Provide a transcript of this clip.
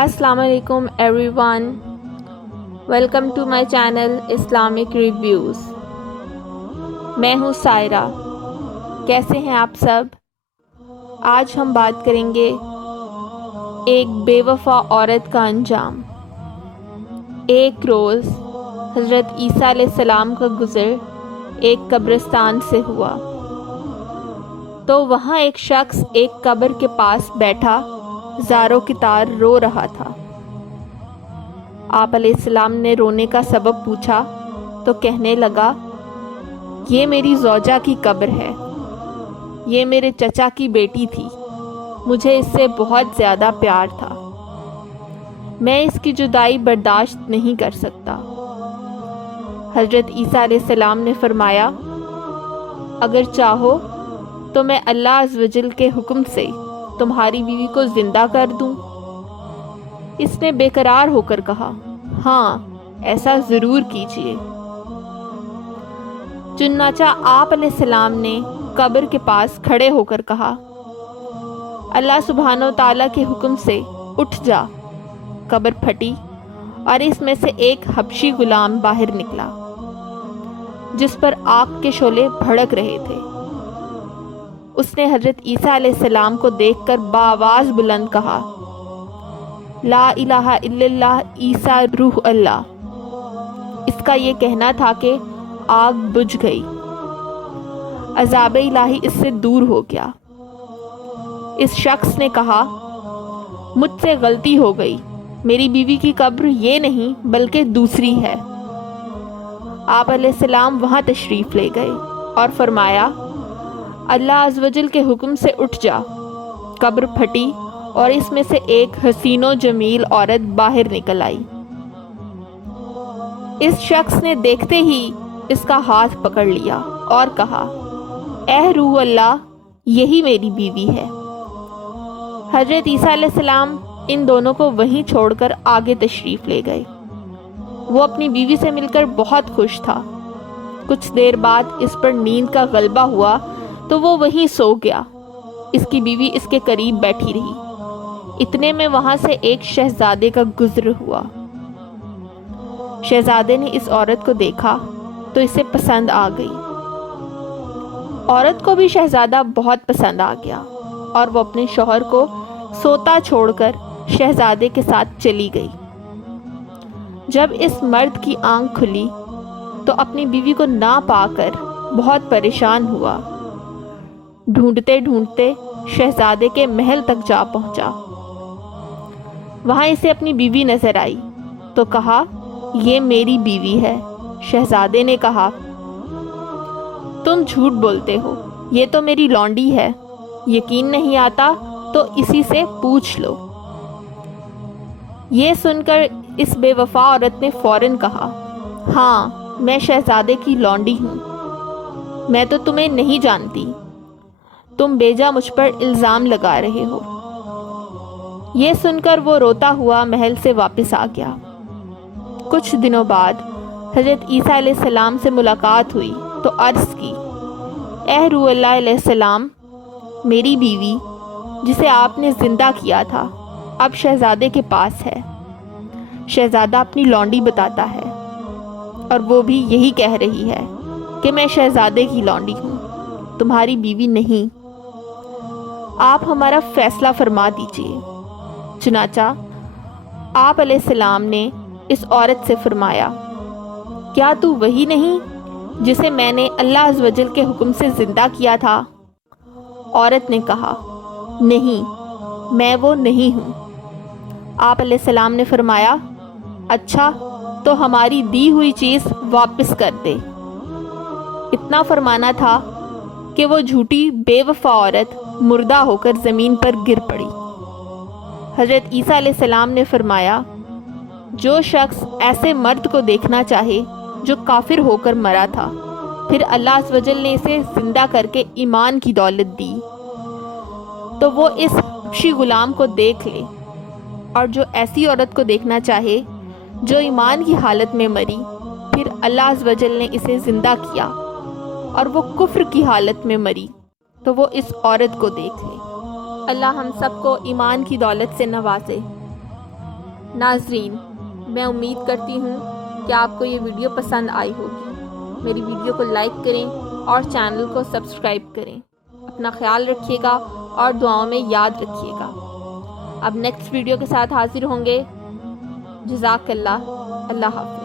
السلام علیکم ایوری ون، welcome to my channel Islamic Reviews. میں ہوں سائرہ۔ کیسے ہیں آپ سب؟ آج ہم بات کریں گے ایک بے وفا عورت کا انجام۔ ایک روز حضرت عیسیٰ علیہ السلام کا گزر ایک قبرستان سے ہوا تو وہاں ایک شخص ایک قبر کے پاس بیٹھا زاروں کی طرح رو رہا تھا۔ آپ علیہ السلام نے رونے کا سبب پوچھا تو کہنے لگا، یہ میری زوجہ کی قبر ہے، یہ میرے چچا کی بیٹی تھی، مجھے اس سے بہت زیادہ پیار تھا، میں اس کی جدائی برداشت نہیں کر سکتا۔ حضرت عیسیٰ علیہ السلام نے فرمایا، اگر چاہو تو میں اللہ عز و جل کے حکم سے تمہاری بیوی کو زندہ کر دوں۔ اس نے بے قرار ہو کر کہا، ہاں ایسا ضرور کیجیے۔ چنانچہ آپ علیہ السلام نے قبر کے پاس کھڑے ہو کر کہا، اللہ سبحانہ و تعالیٰ کے حکم سے اٹھ جا۔ قبر پھٹی اور اس میں سے ایک حبشی غلام باہر نکلا جس پر آگ کے شعلے بھڑک رہے تھے۔ اس نے حضرت عیسیٰ علیہ السلام کو دیکھ کر بآواز بلند کہا، لا الہ الا اللہ عیسیٰ روح اللہ۔ اس کا یہ کہنا تھا کہ آگ بجھ گئی، عذاب الہی اس سے دور ہو گیا۔ اس شخص نے کہا، مجھ سے غلطی ہو گئی، میری بیوی کی قبر یہ نہیں بلکہ دوسری ہے۔ آپ علیہ السلام وہاں تشریف لے گئے اور فرمایا، اللہ عز و جل کے حکم سے اٹھ جا۔ قبر پھٹی اور اس میں سے ایک حسین و جمیل عورت باہر نکل آئی۔ اس شخص نے دیکھتے ہی اس کا ہاتھ پکڑ لیا اور کہا، اے روح اللہ، یہی میری بیوی ہے۔ حضرت عیسیٰ علیہ السلام ان دونوں کو وہیں چھوڑ کر آگے تشریف لے گئے۔ وہ اپنی بیوی سے مل کر بہت خوش تھا۔ کچھ دیر بعد اس پر نیند کا غلبہ ہوا تو وہ وہیں سو گیا۔ اس کی بیوی اس کے قریب بیٹھی رہی۔ اتنے میں وہاں سے ایک شہزادے کا گزر ہوا۔ شہزادے نے اس عورت کو دیکھا تو اسے پسند آ گئی۔ عورت کو بھی شہزادہ بہت پسند آ گیا اور وہ اپنے شوہر کو سوتا چھوڑ کر شہزادے کے ساتھ چلی گئی۔ جب اس مرد کی آنکھ کھلی تو اپنی بیوی کو نہ پا کر بہت پریشان ہوا۔ ڈھونڈتے ڈھونڈتے شہزادے کے محل تک جا پہنچا۔ وہاں اسے اپنی بیوی نظر آئی تو کہا، یہ میری بیوی ہے۔ شہزادے نے کہا، تم جھوٹ بولتے ہو، یہ تو میری لونڈی ہے، یقین نہیں آتا تو اسی سے پوچھ لو۔ یہ سن کر اس بے وفا عورت نے فوراً کہا، ہاں میں شہزادے کی لونڈی ہوں، میں تو تمہیں نہیں جانتی، تم بیجا مجھ پر الزام لگا رہے ہو۔ یہ سن کر وہ روتا ہوا محل سے واپس آ گیا۔ کچھ دنوں بعد حضرت عیسیٰ علیہ السلام سے ملاقات ہوئی تو عرض کی، اے روح اللہ علیہ السلام، میری بیوی جسے آپ نے زندہ کیا تھا اب شہزادے کے پاس ہے۔ شہزادہ اپنی لونڈی بتاتا ہے اور وہ بھی یہی کہہ رہی ہے کہ میں شہزادے کی لونڈی ہوں، تمہاری بیوی نہیں۔ آپ ہمارا فیصلہ فرما دیجیے۔ چنانچہ آپ علیہ السلام نے اس عورت سے فرمایا، کیا تو وہی نہیں جسے میں نے اللہ عز و جل کے حکم سے زندہ کیا تھا؟ عورت نے کہا، نہیں، میں وہ نہیں ہوں۔ آپ علیہ السلام نے فرمایا، اچھا تو ہماری دی ہوئی چیز واپس کر دے۔ اتنا فرمانا تھا کہ وہ جھوٹی بے وفا عورت مردہ ہو کر زمین پر گر پڑی۔ حضرت عیسیٰ علیہ السلام نے فرمایا، جو شخص ایسے مرد کو دیکھنا چاہے جو کافر ہو کر مرا تھا، پھر اللہ عز و جل نے اسے زندہ کر کے ایمان کی دولت دی، تو وہ اس حبشی غلام کو دیکھ لے، اور جو ایسی عورت کو دیکھنا چاہے جو ایمان کی حالت میں مری، پھر اللہ عز و جل نے اسے زندہ کیا اور وہ کفر کی حالت میں مری، تو وہ اس عورت کو دیکھ لے۔ اللہ ہم سب کو ایمان کی دولت سے نوازے۔ ناظرین، میں امید کرتی ہوں کہ آپ کو یہ ویڈیو پسند آئی ہوگی۔ میری ویڈیو کو لائک کریں اور چینل کو سبسکرائب کریں۔ اپنا خیال رکھیے گا اور دعاؤں میں یاد رکھیے گا۔ اب نیکسٹ ویڈیو کے ساتھ حاضر ہوں گے۔ جزاک اللہ۔ اللہ حافظ۔